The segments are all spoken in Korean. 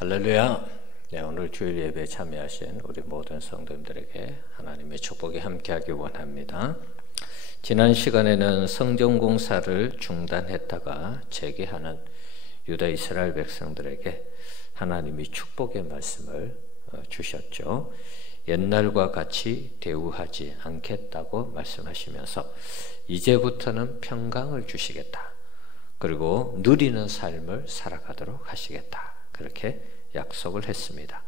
할렐루야. 네, 오늘 주일 예배에 참여하신 우리 모든 성도님들에게 하나님의 축복이 함께하기 원합니다. 지난 시간에는 성전 공사를 중단했다가 재개하는 유다 이스라엘 백성들에게 하나님이 축복의 말씀을 주셨죠. 옛날과 같이 대우하지 않겠다고 말씀하시면서 이제부터는 평강을 주시겠다. 그리고 누리는 삶을 살아가도록 하시겠다. 그렇게 약속을 했습니다.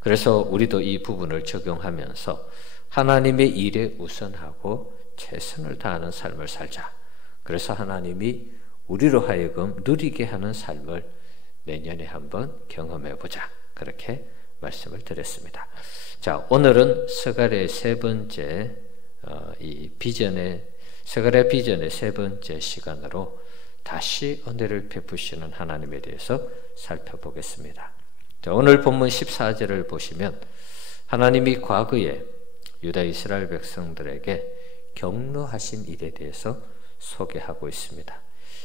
그래서 우리도 이 부분을 적용하면서 하나님의 일에 우선하고 최선을 다하는 삶을 살자. 그래서 하나님이 우리로 하여금 누리게 하는 삶을 내년에 한번 경험해보자. 그렇게 말씀을 드렸습니다. 자, 오늘은 스가랴의 세 번째 스가랴 비전의 세 번째 시간으로 다시 은혜를 베푸시는 하나님에 대해서 살펴보겠습니다. 자, 오늘 본문 14절을 보시면 하나님이 과거에 유다 이스라엘 백성들에게 경로하신 일에 대해서 소개하고 있습니다.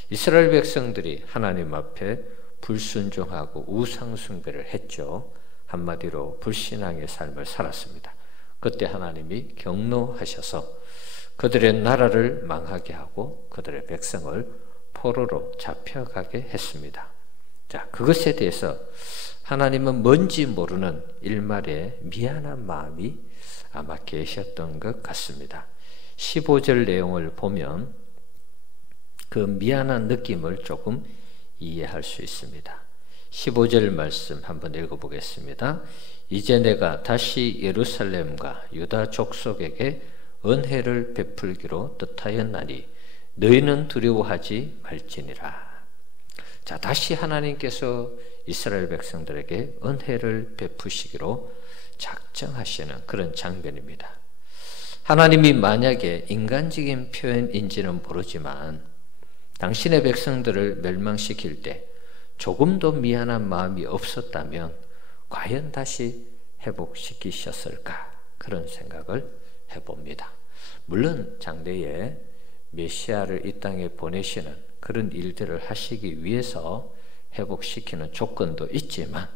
이스라엘 백성들이 하나님 앞에 불순종하고 우상 숭배를 했죠. 한마디로 불신앙의 삶을 살았습니다. 그때 하나님이 경로하셔서 그들의 나라를 망하게 하고 그들의 백성을 포로로 잡혀가게 했습니다. 자, 그것에 대해서 하나님은 뭔지 모르는 일말의 미안한 마음이 아마 계셨던 것 같습니다. 15절 내용을 보면 그 미안한 느낌을 조금 이해할 수 있습니다. 15절 말씀 한번 읽어보겠습니다. 이제 내가 다시 예루살렘과 유다 족속에게 은혜를 베풀기로 뜻하였나니 너희는 두려워하지 말지니라. 자, 다시 하나님께서 이스라엘 백성들에게 은혜를 베푸시기로 작정하시는 그런 장면입니다. 하나님이 만약에 인간적인 표현인지는 모르지만 당신의 백성들을 멸망시킬 때 조금도 미안한 마음이 없었다면 과연 다시 회복시키셨을까? 그런 생각을 해봅니다. 물론 장래에 메시아를 이 땅에 보내시는 그런 일들을 하시기 위해서 회복시키는 조건도 있지만,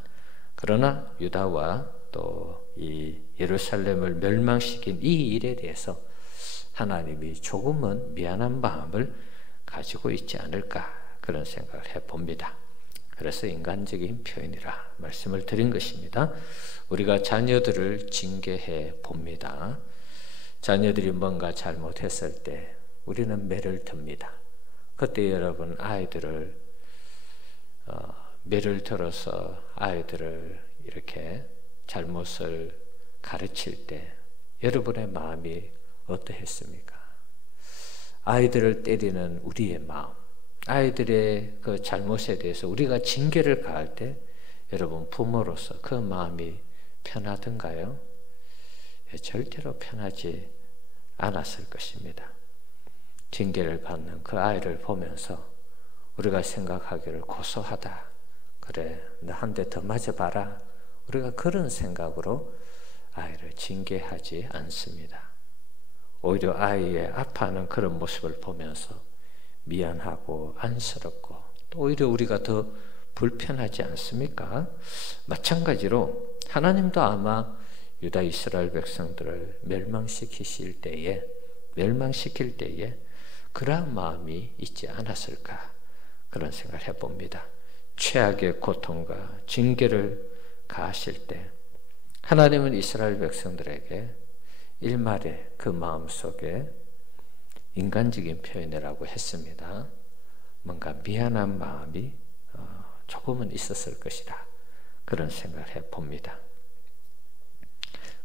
그러나 유다와 또 이 예루살렘을 멸망시킨 이 일에 대해서 하나님이 조금은 미안한 마음을 가지고 있지 않을까, 그런 생각을 해봅니다. 그래서 인간적인 표현이라 말씀을 드린 것입니다. 우리가 자녀들을 징계해 봅니다. 자녀들이 뭔가 잘못했을 때 우리는 매를 듭니다. 그때 여러분 아이들을 매를 들어서 아이들을 이렇게 잘못을 가르칠 때 여러분의 마음이 어떠했습니까? 아이들을 때리는 우리의 마음, 아이들의 그 잘못에 대해서 우리가 징계를 가할 때 여러분 부모로서 그 마음이 편하던가요? 절대로 편하지 않았을 것입니다. 징계를 받는 그 아이를 보면서 우리가 생각하기를 고소하다. 그래, 너 한 대 더 맞아봐라. 우리가 그런 생각으로 아이를 징계하지 않습니다. 오히려 아이의 아파하는 그런 모습을 보면서 미안하고 안쓰럽고 또 오히려 우리가 더 불편하지 않습니까? 마찬가지로 하나님도 아마 유다 이스라엘 백성들을 멸망시킬 때에 그러한 마음이 있지 않았을까, 그런 생각을 해봅니다. 최악의 고통과 징계를 가하실 때 하나님은 이스라엘 백성들에게 일말의 그 마음속에 인간적인 표현이라고 했습니다. 뭔가 미안한 마음이 조금은 있었을 것이다, 그런 생각을 해봅니다.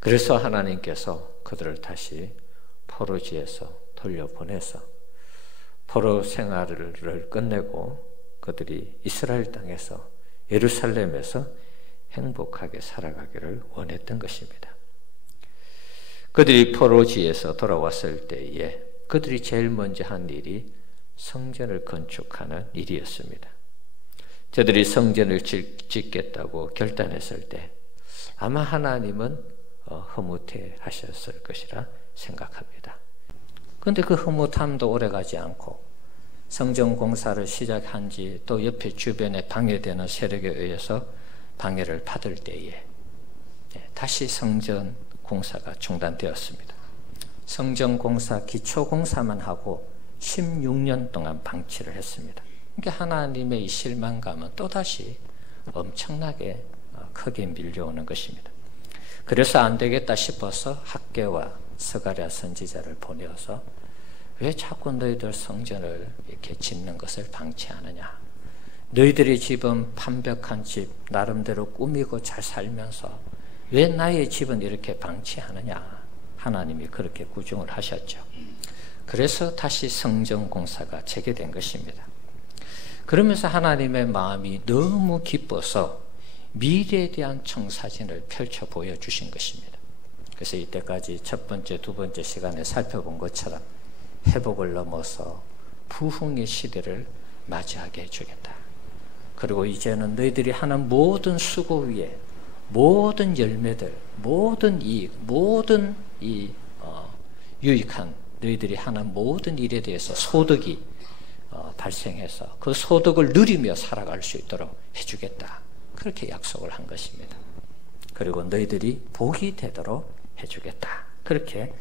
그래서 하나님께서 그들을 다시 포로지에서 돌려보내서 포로 생활을 끝내고 그들이 이스라엘 땅에서 예루살렘에서 행복하게 살아가기를 원했던 것입니다. 그들이 포로지에서 돌아왔을 때에 그들이 제일 먼저 한 일이 성전을 건축하는 일이었습니다. 저들이 성전을 짓겠다고 결단했을 때 아마 하나님은 흐뭇해 하셨을 것이라 생각합니다. 그런데 그 흐뭇함도 오래가지 않고 성전 공사를 시작한 지 또 옆에 주변에 방해되는 세력에 의해서 방해를 받을 때에 다시 성전 공사가 중단되었습니다. 성전 공사, 기초 공사만 하고 16년 동안 방치를 했습니다. 그러니까 하나님의 이 실망감은 또다시 엄청나게 크게 밀려오는 것입니다. 그래서 안 되겠다 싶어서 학개와 스가랴 선지자를 보내어서 왜 자꾸 너희들 성전을 이렇게 짓는 것을 방치하느냐? 너희들의 집은 완벽한 집, 나름대로 꾸미고 잘 살면서 왜 나의 집은 이렇게 방치하느냐? 하나님이 그렇게 구중을 하셨죠. 그래서 다시 성전 공사가 재개된 것입니다. 그러면서 하나님의 마음이 너무 기뻐서 미래에 대한 청사진을 펼쳐 보여주신 것입니다. 그래서 이때까지 첫 번째, 두 번째 시간에 살펴본 것처럼 회복을 넘어서 부흥의 시대를 맞이하게 해주겠다. 그리고 이제는 너희들이 하는 모든 수고 위에 모든 열매들, 모든 이익, 모든 유익한 너희들이 하는 모든 일에 대해서 소득이 발생해서 그 소득을 누리며 살아갈 수 있도록 해주겠다. 그렇게 약속을 한 것입니다. 그리고 너희들이 복이 되도록 해주겠다. 그렇게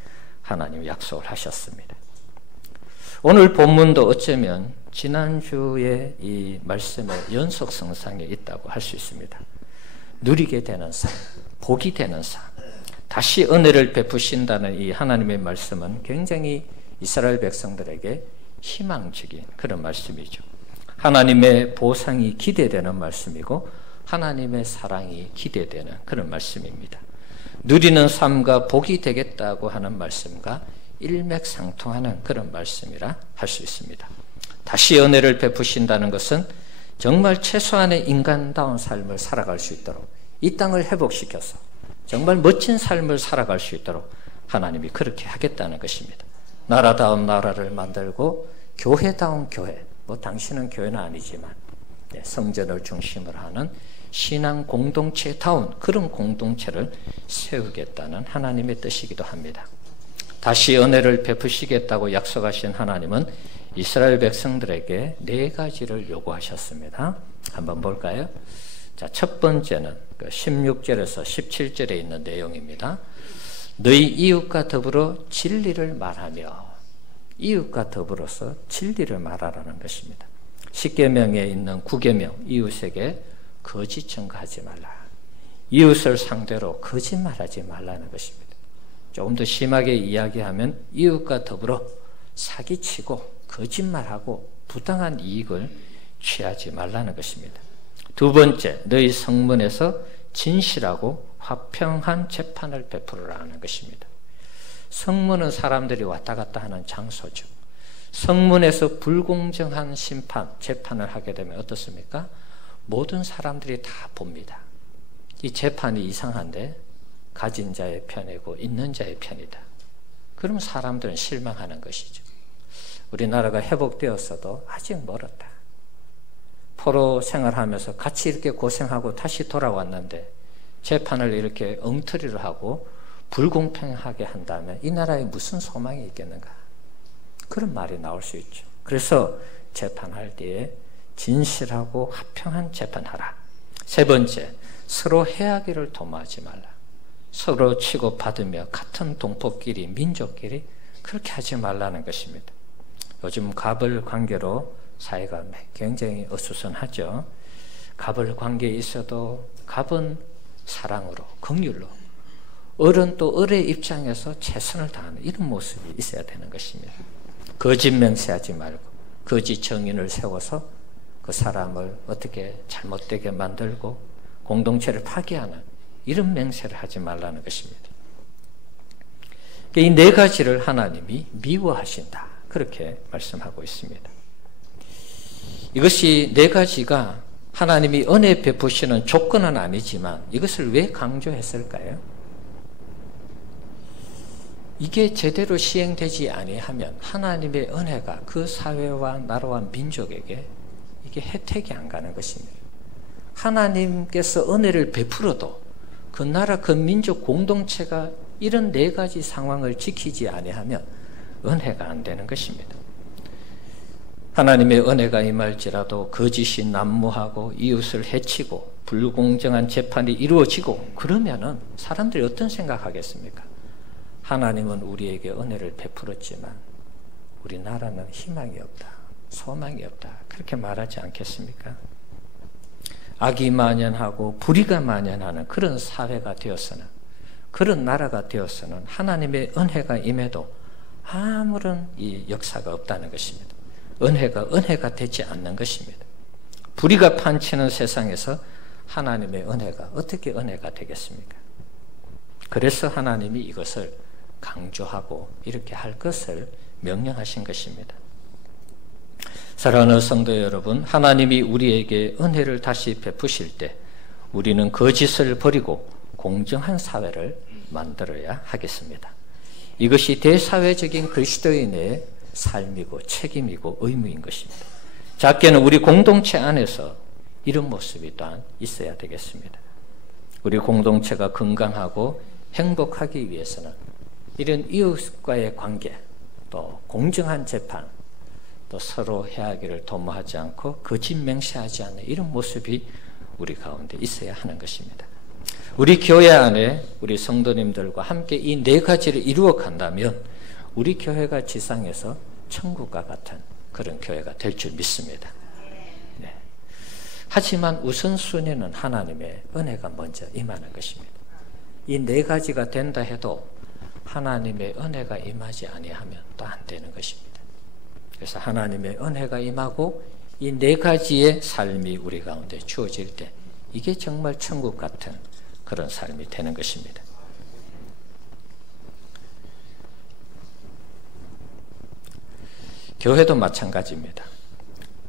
하나님 약속을 하셨습니다. 오늘 본문도 어쩌면 지난주의 이 말씀의 연속성상에 있다고 할 수 있습니다. 누리게 되는 삶, 복이 되는 삶, 다시 은혜를 베푸신다는 이 하나님의 말씀은 굉장히 이스라엘 백성들에게 희망적인 그런 말씀이죠. 하나님의 보상이 기대되는 말씀이고 하나님의 사랑이 기대되는 그런 말씀입니다. 누리는 삶과 복이 되겠다고 하는 말씀과 일맥상통하는 그런 말씀이라 할 수 있습니다. 다시 은혜를 베푸신다는 것은 정말 최소한의 인간다운 삶을 살아갈 수 있도록 이 땅을 회복시켜서 정말 멋진 삶을 살아갈 수 있도록 하나님이 그렇게 하겠다는 것입니다. 나라다운 나라를 만들고 교회다운 교회, 당신은 교회는 아니지만 성전을 중심으로 하는 신앙 공동체다운 그런 공동체를 세우겠다는 하나님의 뜻이기도 합니다. 다시 은혜를 베푸시겠다고 약속하신 하나님은 이스라엘 백성들에게 4가지를 요구하셨습니다. 한번 볼까요? 자, 첫 번째는 16절에서 17절에 있는 내용입니다. 너희 이웃과 더불어 진리를 말하며, 이웃과 더불어서 진리를 말하라는 것입니다. 10계명에 있는 9계명, 이웃에게 거짓 증거하지 말라. 이웃을 상대로 거짓말하지 말라는 것입니다. 조금 더 심하게 이야기하면 이웃과 더불어 사기치고 거짓말하고 부당한 이익을 취하지 말라는 것입니다. 두 번째, 너희 성문에서 진실하고 화평한 재판을 베풀으라는 것입니다. 성문은 사람들이 왔다 갔다 하는 장소죠. 성문에서 불공정한 심판, 재판을 하게 되면 어떻습니까? 모든 사람들이 다 봅니다. 이 재판이 이상한데 가진 자의 편이고 있는 자의 편이다. 그럼 사람들은 실망하는 것이죠. 우리나라가 회복되었어도 아직 멀었다. 포로 생활하면서 같이 이렇게 고생하고 다시 돌아왔는데 재판을 이렇게 엉터리로 하고 불공평하게 한다면 이 나라에 무슨 소망이 있겠는가? 그런 말이 나올 수 있죠. 그래서 재판할 때에 진실하고 화평한 재판하라. 세 번째, 서로 해하기를 도모하지 말라. 서로 치고받으며 같은 동포끼리, 민족끼리 그렇게 하지 말라는 것입니다. 요즘 갑을 관계로 사회가 굉장히 어수선하죠. 갑을 관계에 있어도 갑은 사랑으로, 긍휼로, 어른 또 을의 입장에서 최선을 다하는 이런 모습이 있어야 되는 것입니다. 거짓 맹세하지 말고 거짓 정인을 세워서 그 사람을 어떻게 잘못되게 만들고 공동체를 파괴하는 이런 맹세를 하지 말라는 것입니다. 이 4가지를 하나님이 미워하신다. 그렇게 말씀하고 있습니다. 이것이 4가지가 하나님이 은혜 베푸시는 조건은 아니지만 이것을 왜 강조했을까요? 이게 제대로 시행되지 아니하면 하나님의 은혜가 그 사회와 나라와 민족에게 이게 혜택이 안 가는 것입니다. 하나님께서 은혜를 베풀어도 그 나라 그 민족 공동체가 이런 4가지 상황을 지키지 아니하면 은혜가 안 되는 것입니다. 하나님의 은혜가 임할지라도 거짓이 난무하고 이웃을 해치고 불공정한 재판이 이루어지고 그러면은 사람들이 어떤 생각하겠습니까? 하나님은 우리에게 은혜를 베풀었지만 우리나라는 희망이 없다, 소망이 없다, 그렇게 말하지 않겠습니까? 악이 만연하고 불의가 만연하는 그런 사회가 되어서는, 그런 나라가 되어서는 하나님의 은혜가 임해도 아무런 이 역사가 없다는 것입니다. 은혜가 되지 않는 것입니다. 불의가 판치는 세상에서 하나님의 은혜가 어떻게 은혜가 되겠습니까? 그래서 하나님이 이것을 강조하고 이렇게 할 것을 명령하신 것입니다. 사랑하는 성도 여러분, 하나님이 우리에게 은혜를 다시 베푸실 때 우리는 거짓을 버리고 공정한 사회를 만들어야 하겠습니다. 이것이 대사회적인 그리스도인의 삶이고 책임이고 의무인 것입니다. 작게는 우리 공동체 안에서 이런 모습이 또한 있어야 되겠습니다. 우리 공동체가 건강하고 행복하기 위해서는 이런 이웃과의 관계, 또 공정한 재판, 또 서로 해하기를 도모하지 않고 거짓 맹세하지 않는 이런 모습이 우리 가운데 있어야 하는 것입니다. 우리 교회 안에 우리 성도님들과 함께 이 네 가지를 이루어 간다면 우리 교회가 지상에서 천국과 같은 그런 교회가 될 줄 믿습니다. 네. 하지만 우선순위는 하나님의 은혜가 먼저 임하는 것입니다. 이 네 가지가 된다 해도 하나님의 은혜가 임하지 아니하면 또 안 되는 것입니다. 그래서 하나님의 은혜가 임하고 이 네 가지의 삶이 우리 가운데 주어질 때 이게 정말 천국 같은 그런 삶이 되는 것입니다. 교회도 마찬가지입니다.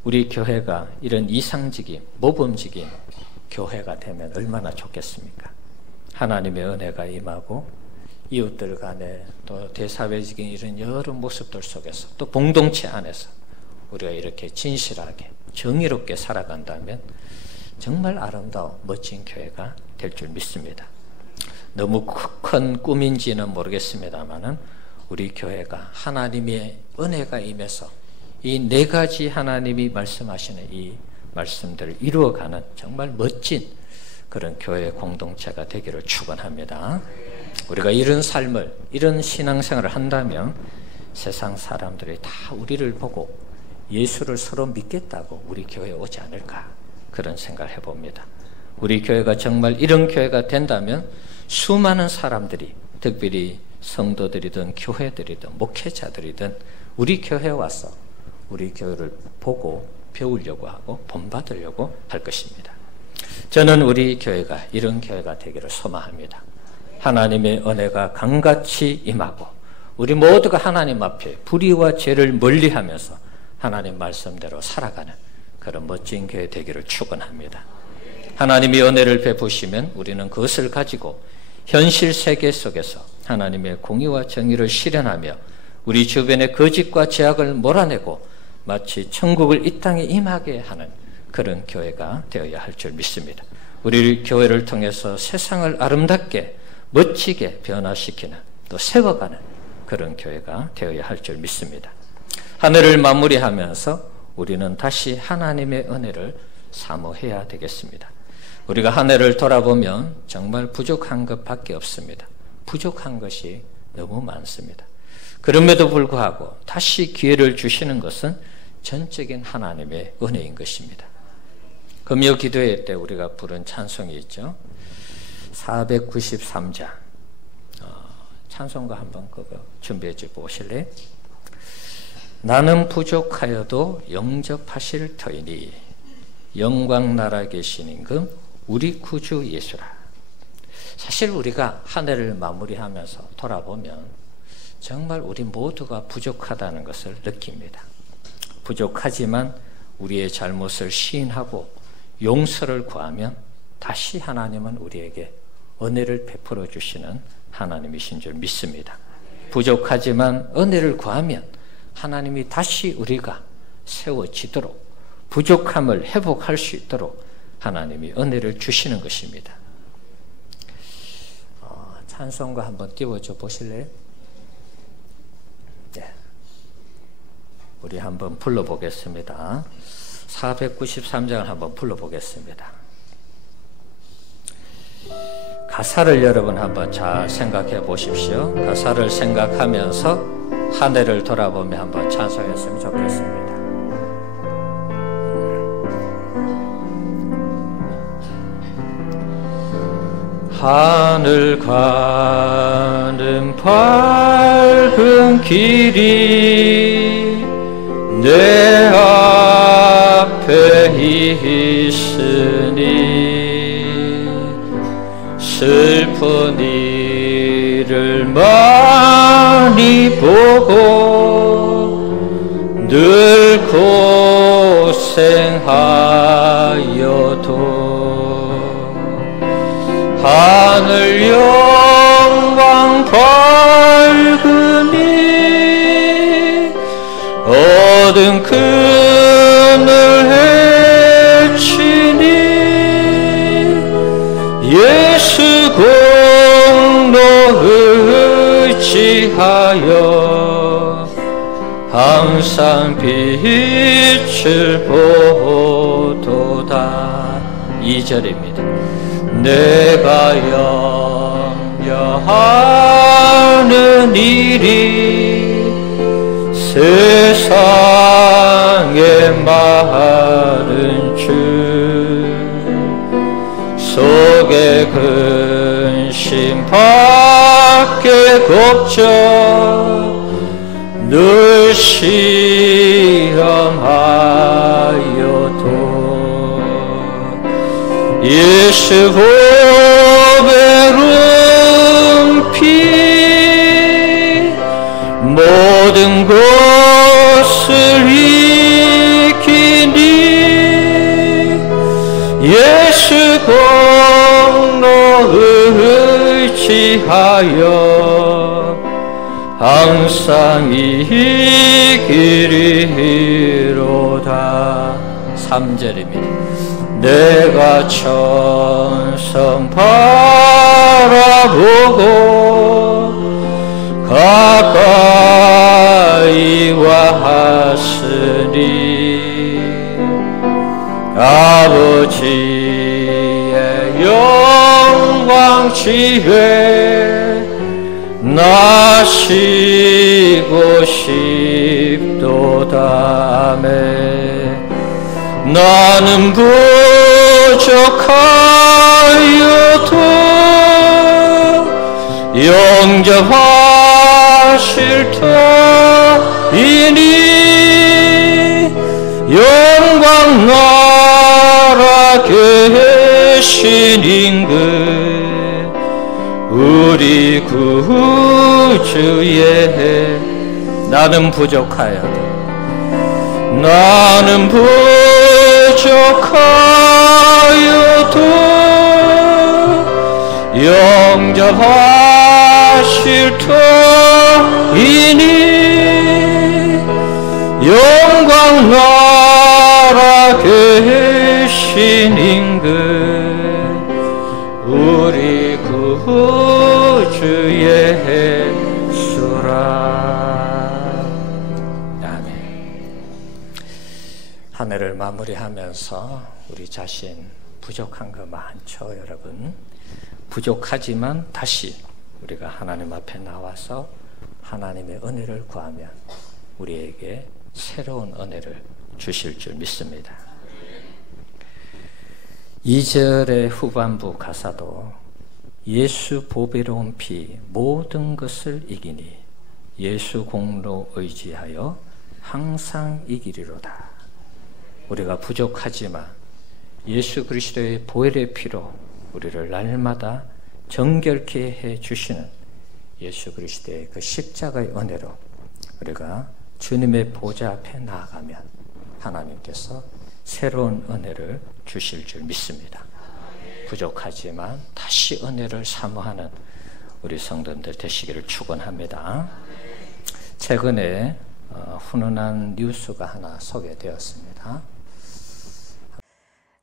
우리 교회가 이런 이상적인 모범적인 교회가 되면 얼마나 좋겠습니까? 하나님의 은혜가 임하고 이웃들 간에 또 대사회적인 이런 여러 모습들 속에서 또 공동체 안에서 우리가 이렇게 진실하게 정의롭게 살아간다면 정말 아름다운 멋진 교회가 될 줄 믿습니다. 너무 큰 꿈인지는 모르겠습니다만은 우리 교회가 하나님의 은혜가 임해서 이 네 가지 하나님이 말씀하시는 이 말씀들을 이루어가는 정말 멋진 그런 교회 공동체가 되기를 축원합니다. 우리가 이런 삶을, 이런 신앙생활을 한다면 세상 사람들이 다 우리를 보고 예수를 서로 믿겠다고 우리 교회에 오지 않을까, 그런 생각을 해봅니다. 우리 교회가 정말 이런 교회가 된다면 수많은 사람들이, 특별히 성도들이든 교회들이든 목회자들이든 우리 교회에 와서 우리 교회를 보고 배우려고 하고 본받으려고 할 것입니다. 저는 우리 교회가 이런 교회가 되기를 소망합니다. 하나님의 은혜가 강같이 임하고 우리 모두가 하나님 앞에 불의와 죄를 멀리하면서 하나님 말씀대로 살아가는 그런 멋진 교회 되기를 축원합니다. 하나님이 은혜를 베푸시면 우리는 그것을 가지고 현실 세계 속에서 하나님의 공의와 정의를 실현하며 우리 주변의 거짓과 죄악을 몰아내고 마치 천국을 이 땅에 임하게 하는 그런 교회가 되어야 할 줄 믿습니다. 우리 교회를 통해서 세상을 아름답게 멋지게 변화시키는, 또 세워가는 그런 교회가 되어야 할 줄 믿습니다. 한 해를 마무리하면서 우리는 다시 하나님의 은혜를 사모해야 되겠습니다. 우리가 한 해를 돌아보면 정말 부족한 것밖에 없습니다. 부족한 것이 너무 많습니다. 그럼에도 불구하고 다시 기회를 주시는 것은 전적인 하나님의 은혜인 것입니다. 금요 기도회 때 우리가 부른 찬송이 있죠. 493장 찬송가 한번 그거 준비해 주고 오실래요? 나는 부족하여도 영접하실 터이니 영광 나라 계신 임금 우리 구주 예수라. 사실 우리가 한 해를 마무리하면서 돌아보면 정말 우리 모두가 부족하다는 것을 느낍니다. 부족하지만 우리의 잘못을 시인하고 용서를 구하면 다시 하나님은 우리에게 은혜를 베풀어 주시는 하나님이신 줄 믿습니다. 부족하지만 은혜를 구하면 하나님이 다시 우리가 세워지도록, 부족함을 회복할 수 있도록 하나님이 은혜를 주시는 것입니다. 찬송가 한번 띄워줘 보실래요? 네. 우리 한번 불러보겠습니다. 493장을 한번 불러보겠습니다. 가사를 여러분 한번 잘 생각해 보십시오. 가사를 생각하면서 한 해를 돌아보며 한번 찬송했으면 좋겠습니다. 하늘 가는 밝은 길이 내 앞에 있으니 슬픈 일을 많이 보고 늘 고생하여도 하늘 영광 밝으니 어두운 그늘 헤치니 예수 공로 의지하여 항상 빛을 보도다. 2절입니다. 내가 염려하는 일이 세상의 많은 줄 속에 근심 밖에 걱정 늘 시험하여도 예수 보배로운 피 모든 것을 이기니 예수 공로 의지하여 항상 이기리로다. 3절입니다. 내가 천성 바라보고 가까이 왔으니 아버지의 영광 지혜 나시고 싶도다. 아멘. 나는 부족하여도 영접하실 터이니 영광 나라 계신 임금 우리 구주의 나는 부족하여도 나는 부족하여도 영접하실 터이니 영광 나라 계신 임금 우리 구주의 수라. 아멘. 한 해를 마무리하면서 우리 자신 부족한 거 많죠, 여러분. 부족하지만 다시 우리가 하나님 앞에 나와서 하나님의 은혜를 구하면 우리에게 새로운 은혜를 주실 줄 믿습니다. 2절의 후반부 가사도 예수 보배로운 피 모든 것을 이기니 예수 공로 의지하여 항상 이기리로다. 우리가 부족하지만 예수 그리스도의 보혈의 피로 우리를 날마다 정결케 해 주시는 예수 그리스도의 그 십자가의 은혜로 우리가 주님의 보좌 앞에 나아가면 하나님께서 새로운 은혜를 주실 줄 믿습니다. 부족하지만 다시 은혜를 사모하는 우리 성도들 되시기를 축원합니다. 최근에 훈훈한 뉴스가 하나 소개되었습니다.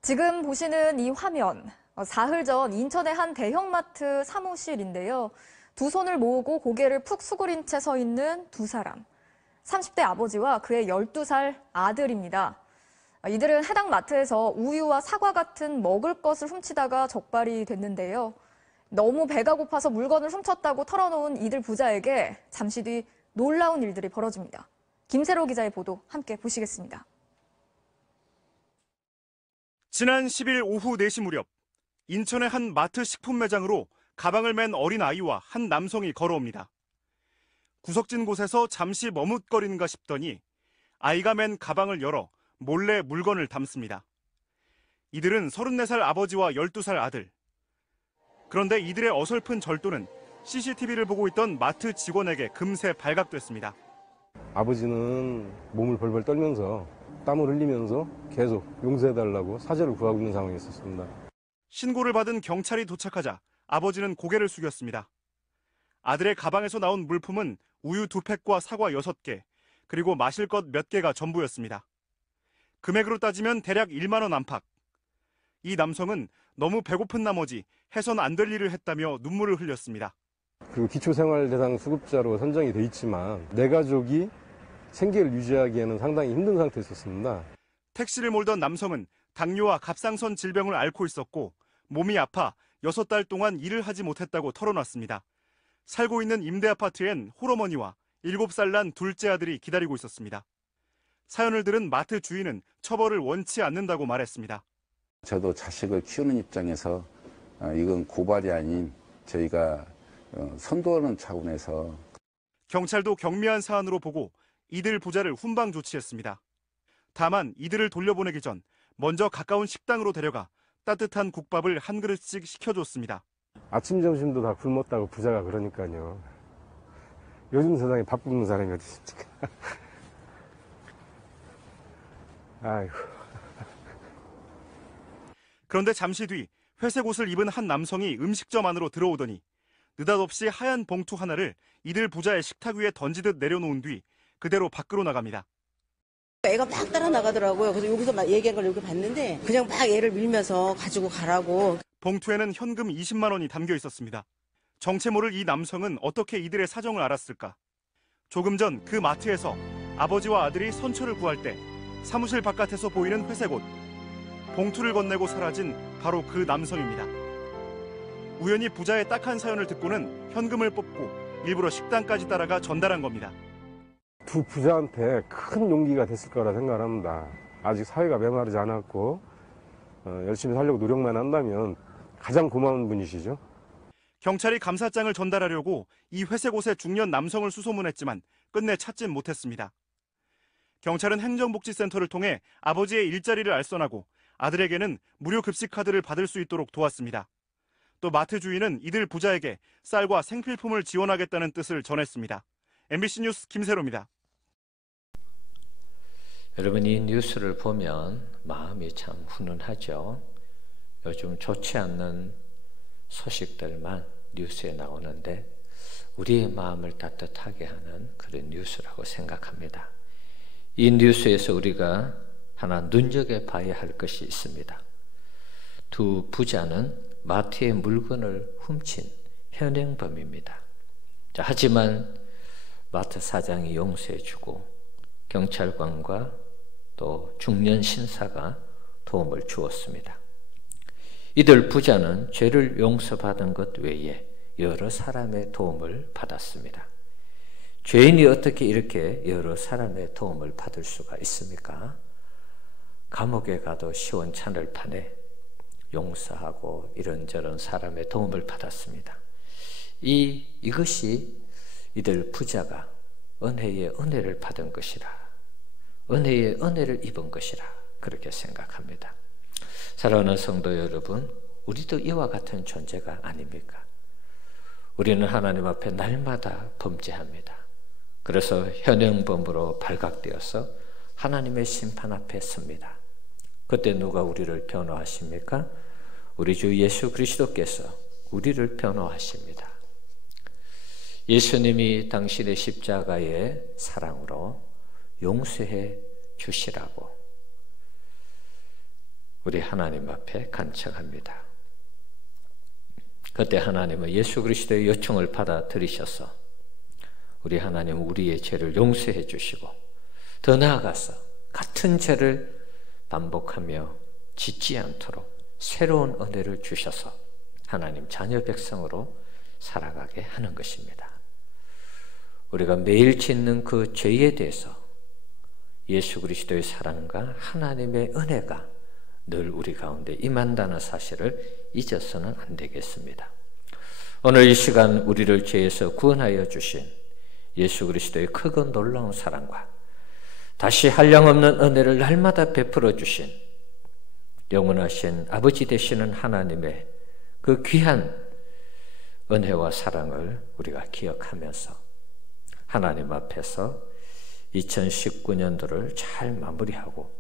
지금 보시는 이 화면, 사흘 전 인천의 한 대형마트 사무실인데요. 두 손을 모으고 고개를 푹 수그린 채 서 있는 두 사람. 30대 아버지와 그의 12살 아들입니다. 이들은 해당 마트에서 우유와 사과 같은 먹을 것을 훔치다가 적발이 됐는데요. 너무 배가 고파서 물건을 훔쳤다고 털어놓은 이들 부자에게 잠시 뒤 놀라운 일들이 벌어집니다. 김세로 기자의 보도 함께 보시겠습니다. 지난 10일 오후 4시 무렵 인천의 한 마트 식품 매장으로 가방을 맨 어린 아이와 한 남성이 걸어옵니다. 구석진 곳에서 잠시 머뭇거리는가 싶더니 아이가 맨 가방을 열어 몰래 물건을 담습니다. 이들은 34살 아버지와 12살 아들. 그런데 이들의 어설픈 절도는 CCTV를 보고 있던 마트 직원에게 금세 발각됐습니다. 아버지는 몸을 벌벌 떨면서 땀을 흘리면서 계속 용서해달라고 사죄를 구하고 있는 상황이었습니다. 신고를 받은 경찰이 도착하자 아버지는 고개를 숙였습니다. 아들의 가방에서 나온 물품은 우유 2팩과 사과 6개, 그리고 마실 것 몇 개가 전부였습니다. 금액으로 따지면 대략 1만 원 안팎. 이 남성은 너무 배고픈 나머지 해선 안 될 일을 했다며 눈물을 흘렸습니다. 그리고 기초생활대상 수급자로 선정이 돼 있지만 내 가족이 생계를 유지하기에는 상당히 힘든 상태였습니다. 택시를 몰던 남성은 당뇨와 갑상선 질병을 앓고 있었고 몸이 아파 6달 동안 일을 하지 못했다고 털어놨습니다. 살고 있는 임대 아파트엔 홀어머니와 7살 난 둘째 아들이 기다리고 있었습니다. 사연을 들은 마트 주인은 처벌을 원치 않는다고 말했습니다. 저도 자식을 키우는 입장에서 이건 고발이 아닌 저희가 선도하는 차원에서 경찰도 경미한 사안으로 보고 이들 부자를 훈방 조치했습니다. 다만 이들을 돌려보내기 전 먼저 가까운 식당으로 데려가 따뜻한 국밥을 한 그릇씩 시켜줬습니다. 아침 점심도 다 굶었다고 부자가 그러니까요. 요즘 세상에 밥 굶는 사람이 어디 있습니까? 아이고. 그런데 잠시 뒤 회색 옷을 입은 한 남성이 음식점 안으로 들어오더니 느닷없이 하얀 봉투 하나를 이들 부자의 식탁 위에 던지듯 내려놓은 뒤 그대로 밖으로 나갑니다. 애가 막 따라 나가더라고요. 그래서 여기서 막 얘기한 걸 여기 봤는데 그냥 막 애를 밀면서 가지고 가라고. 봉투에는 현금 20만 원이 담겨 있었습니다. 정체 모를 이 남성은 어떻게 이들의 사정을 알았을까? 조금 전 그 마트에서 아버지와 아들이 선처를 구할 때 사무실 바깥에서 보이는 회색 옷, 봉투를 건네고 사라진 바로 그 남성입니다. 우연히 부자의 딱한 사연을 듣고는 현금을 뽑고 일부러 식당까지 따라가 전달한 겁니다. 두 부자한테 큰 용기가 됐을 거라 생각합니다. 아직 사회가 메마르지 않았고 열심히 살려고 노력만 한다면 가장 고마운 분이시죠. 경찰이 감사장을 전달하려고 이 회색 옷의 중년 남성을 수소문했지만 끝내 찾진 못했습니다. 경찰은 행정복지센터를 통해 아버지의 일자리를 알선하고 아들에게는 무료 급식 카드를 받을 수 있도록 도왔습니다. 또 마트 주인은 이들 부자에게 쌀과 생필품을 지원하겠다는 뜻을 전했습니다. MBC 뉴스 김세로입니다. 여러분, 이 뉴스를 보면 마음이 참 훈훈하죠. 요즘 좋지 않는 소식들만 뉴스에 나오는데 우리의 마음을 따뜻하게 하는 그런 뉴스라고 생각합니다. 이 뉴스에서 우리가 하나 눈여겨봐야 할 것이 있습니다. 두 부자는 마트의 물건을 훔친 현행범입니다. 하지만 마트 사장이 용서해주고 경찰관과 또 중년 신사가 도움을 주었습니다. 이들 부자는 죄를 용서받은 것 외에 여러 사람의 도움을 받았습니다. 죄인이 어떻게 이렇게 여러 사람의 도움을 받을 수가 있습니까? 감옥에 가도 시원찮을 판에 용서하고 이런저런 사람의 도움을 받았습니다. 이것이 이들 부자가 은혜의 은혜를 받은 것이라, 은혜의 은혜를 입은 것이라 그렇게 생각합니다. 사랑하는 성도 여러분, 우리도 이와 같은 존재가 아닙니까? 우리는 하나님 앞에 날마다 범죄합니다. 그래서 현행범으로 발각되어서 하나님의 심판 앞에 섭니다. 그때 누가 우리를 변호하십니까? 우리 주 예수 그리스도께서 우리를 변호하십니다. 예수님이 당신의 십자가의 사랑으로 용서해 주시라고 우리 하나님 앞에 간청합니다. 그때 하나님은 예수 그리스도의 요청을 받아들이셔서 우리 하나님은 우리의 죄를 용서해 주시고 더 나아가서 같은 죄를 반복하며 짓지 않도록 새로운 은혜를 주셔서 하나님 자녀 백성으로 살아가게 하는 것입니다. 우리가 매일 짓는 그 죄에 대해서 예수 그리스도의 사랑과 하나님의 은혜가 늘 우리 가운데 임한다는 사실을 잊어서는 안 되겠습니다. 오늘 이 시간 우리를 죄에서 구원하여 주신 예수 그리스도의 크고 놀라운 사랑과 다시 한량없는 은혜를 날마다 베풀어 주신 영원하신 아버지 되시는 하나님의 그 귀한 은혜와 사랑을 우리가 기억하면서 하나님 앞에서 2019년도를 잘 마무리하고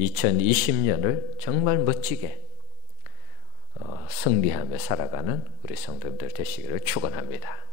2020년을 정말 멋지게 승리하며 살아가는 우리 성도님들 되시기를 축원합니다.